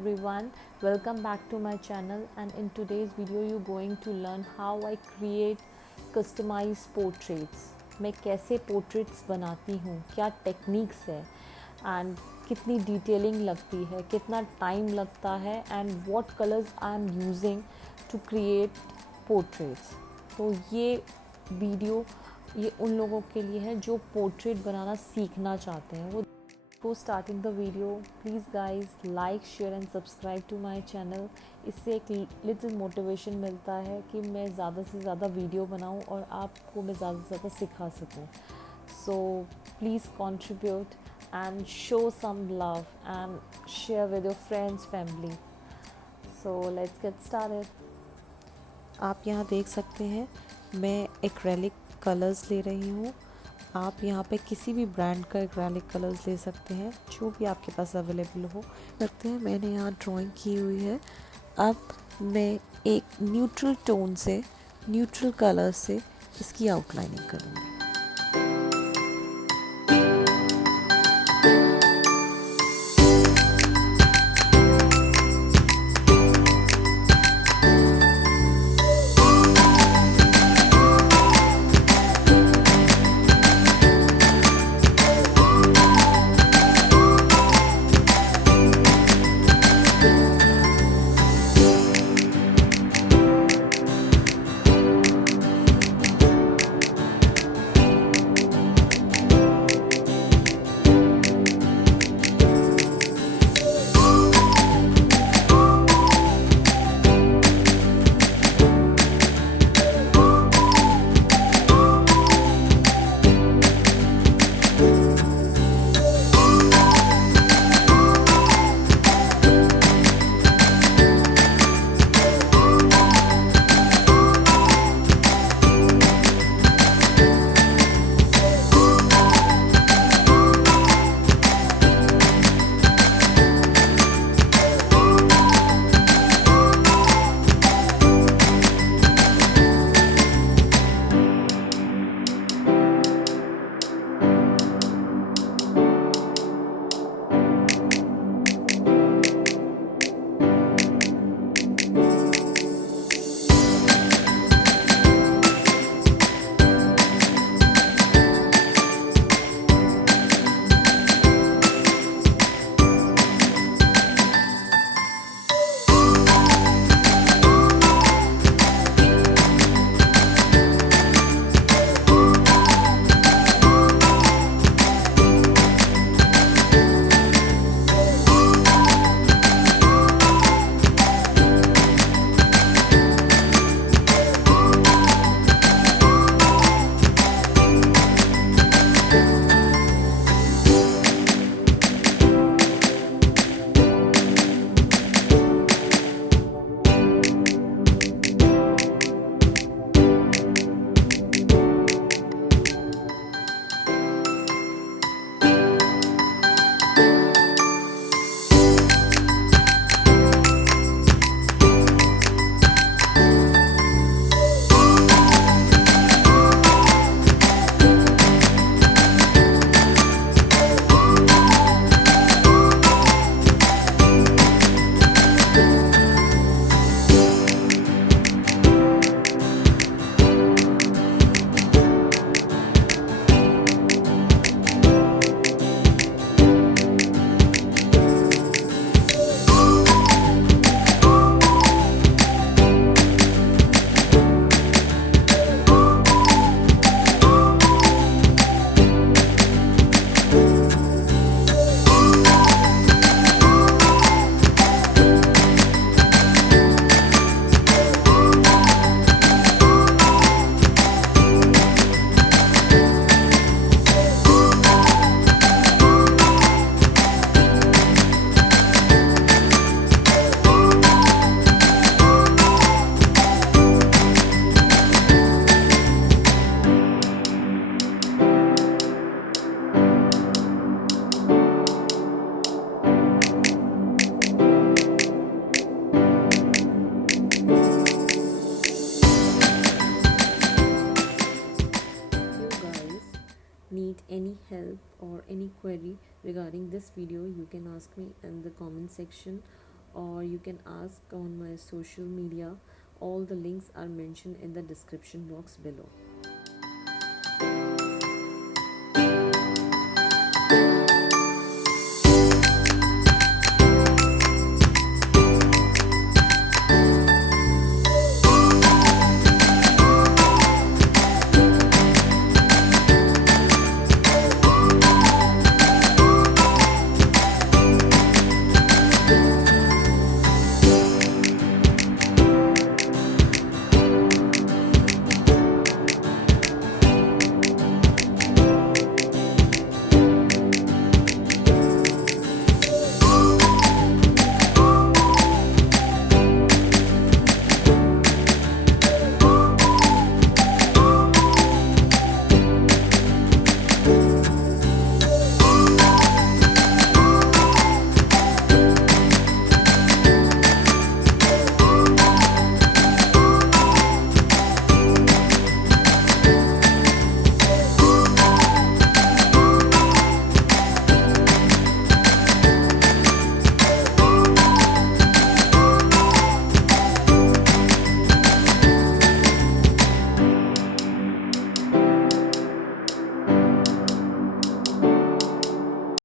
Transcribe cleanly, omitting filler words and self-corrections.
Everyone, welcome back to my channel, and in today's video you're going to learn how I create customized portraits. मैं कैसे portraits बनाती हूँ, क्या techniques है and कितनी detailing लगती है, कितना टाइम लगता है and what colours I am using to create portraits. तो ये वीडियो ये उन लोगों के लिए है जो पोर्ट्रेट बनाना सीखना चाहते हैं। वो Before starting the video, please guys like, share and subscribe to my channel। इससे एक little motivation मिलता है कि मैं ज़्यादा से ज़्यादा वीडियो बनाऊँ और आपको मैं ज़्यादा से ज़्यादा सिखा सकूँ। So please contribute and show some love and share with your friends, family। So let's get started। आप यहाँ देख सकते हैं मैं एक्रेलिक कलर्स ले रही हूँ। आप यहाँ पे किसी भी ब्रांड का एक्रेलिक कलर्स ले सकते हैं, जो भी आपके पास अवेलेबल हो सकते हैं। मैंने यहाँ ड्राइंग की हुई है। अब मैं एक न्यूट्रल टोन से, न्यूट्रल कलर से इसकी आउटलाइनिंग करूँगी। Need any help or any query regarding this video, you can ask me in the comment section, or you can ask on my social media. All the links are mentioned in the description box below.